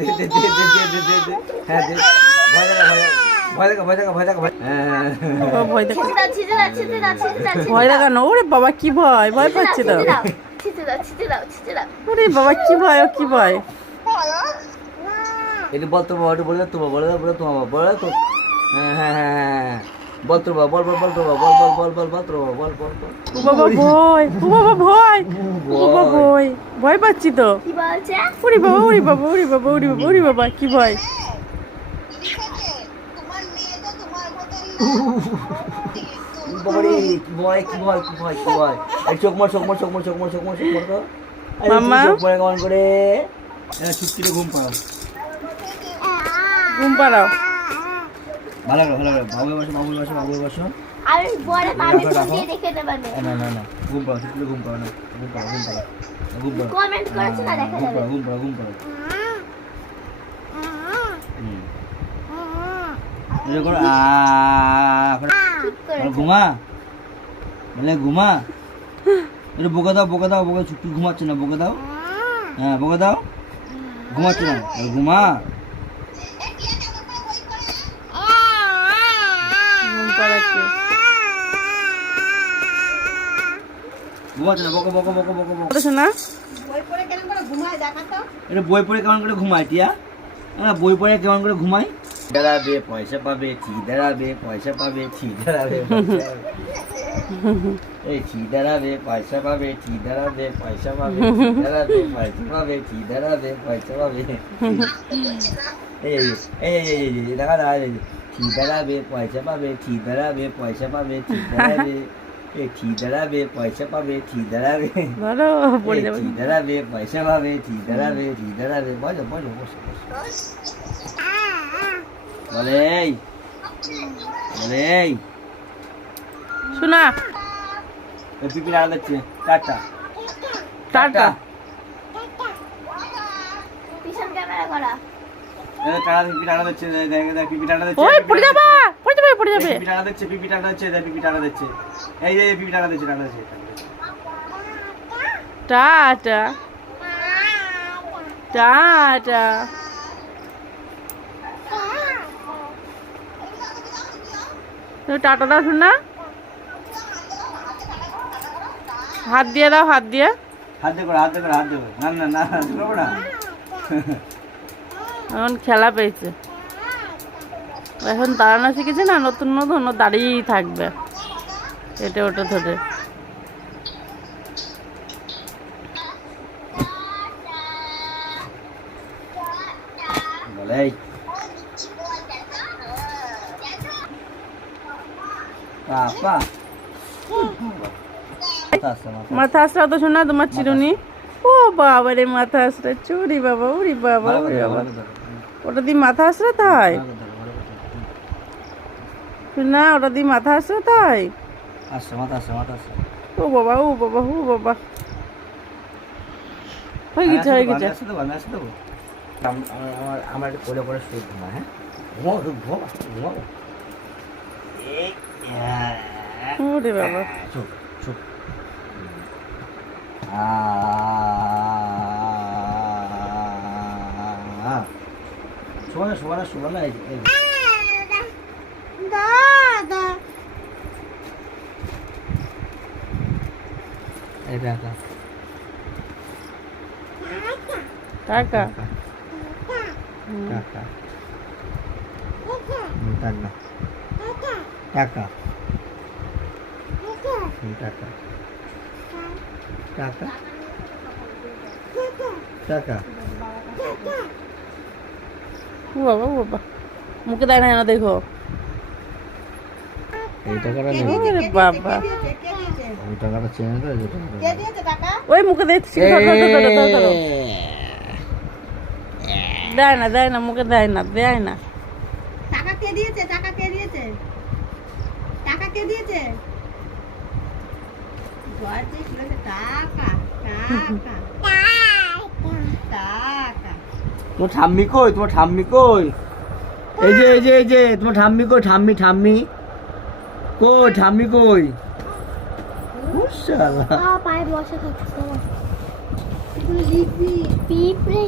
দে দে দে দে দে দে দে দে হ্যাঁ দে ভয় লাগা ভয় লাগা ভয় লাগা ভয় লাগা ভয় লাগা হ্যাঁ ভয় ছিটে ভয় লাগানো ওরে বাবা কি ভয় ভয় পাচ্ছি তো ওরে বাবা কি ভয় ও কি ভয় এটা বল তোর বাবা বলে তোর বাবা বলে বলে তোমার বাবা বলে তো হ্যাঁ হ্যাঁ হ্যাঁ হ্যাঁ বল তোর বাবা বল বল বল তোর বাবা বল বল বল বল বল তোর বাবা বল বল বল বাবা ভয় ও বাবা ভয় ও বাবা ভয় পাচ্ছি তো? ওরে বাবা ওরে বাবা ওরে বাবা ওরে বাবা ওরে বাবা কি ভয়? ঘুম পাড়াও। ভালো করে ভালো করে। বাবু বসো বাবু বসো বাবু বসো। আর বড় পাবে দিয়ে দেখে দেবে। না না না। ঘুম পাও চুপটি ঘুম পাও না ঘুম পাও ঘুম পাও ঘুম পাও কমেন্ট করেছে না দেখা যাবে ঘুম পাও ঘুম আ করেছে ঘুমা। বলে ঘুমা। এটা বোকা দাও বোকা দাও বোকা চুপটি ঘুমাচ্ছে না বোকা দাও। হ্যাঁ বোকা দাও। ঘুমাচ্ছে না ঘুমা। ঘুম পাড়াচ্ছে ঘুমাচ্ছে না বকা বকা বকা বকা বকা কত শোনা এটা বই পড়ে কেমন করে ঘুমায় টিয়া হ্যাঁ বই পড়ে কেমন করে ঘুমায় দাঁড়াবে পয়সা পাবে ছি দাঁড়াবে পয়সা পাবে ছি দাঁড়াবে পয়সা পাবে। এই ছি দাঁড়াবে পয়সা পাবে ছি দাঁড়াবে পয়সা পাবে দাঁড়াবে পয়সা পাবে ছি দাঁড়াবে পয়সা পাবে এই এই এই এই দেখা দাঁড়াবে পয়সা পাবে ছি দাঁড়াবে পয়সা পাবে ছি দাঁড়াবে পয়সা পাবে ছি দাঁড়াবে એ થીધડાવે પૈસા પાવે થીધડાવે થીધડાવે પૈસા પાવે થીધડાવે થીધડાવે બોલો બોલો બોલો ભલે ભલે સુના. પીપી હાલ છે. ટાટા. ટાટા. পিছন ক্যামেরা করা যাবে পড়ে যাবে। পিপি টাটা দিচ্ছে পিপি টাটা দিচ্ছে পিপি টাটা দিচ্ছে। এই এই পিপি টাটা দিচ্ছে টাটা দিচ্ছে টাটা। টাটা। টাটা দাও শোনা হাত দিয়ে দাও হাত দিয়ে। হাত দিয়ে হাত দিয়ে হাত দিয়ে না না না। এখন খেলা পেয়েছে। এখন দাঁড়ানো শিখেছে না নতুন নতুন দাঁড়িয়েই থাকবে। এটা ওটা ধরে। মাথা আসরা তো শোনা তোমার চিরুনি। ও বাবা রে মাথা আসরা চুরি বাবা উরি বাবা উরি বাবা ওটা দিয়ে মাথা আসরা তাই? শোনা ওটা দিয়ে মাথা আসরা তাই আসছে, মাথা আসছে, মাথা আসছে। ও বাবা ও বাবা ও বাবা হয়ে গেছে হয়ে গেছে আমি আসতে দেবো। আমার- আমার- কোলে করে শুয়ে ঘুমা, হ্যাঁ? ঘুমাও, ঘুমাও, ঘুমাও। ওরে বাবা চুপ, চুপ। না, শোয়া না, এই টাকা। টাকা। টাকা। টাকা। হুম, টাকা। টাকা। টাকা। বাবা বাবা। মুখে দেয় না দেখো। এই টাকাটা নেই। বাবা। ওই টাকাটা চেনে তো যে টাকাটা ওই মুখে দেখছি ধরো, ধরো, ধরো, ধরো, ধরো। দেয় না দেয় না মুখে দেয় না দেয় না। টাকা কে দিয়েছে? টাকা কে দিয়েছে? টাকা কে দিয়েছে? ঘর যে ছিল যে টাকা টাকা। টাকা। তোমার ঠাম্মি কই? তোমার ঠাম্মি কই? এই যে এই যে এই যে তোমার ঠাম্মি কই? ঠাম্মি ঠাম্মি। কই ঠাম্মি কই? পায়ে বসে থাকছে। পিঁপড়ে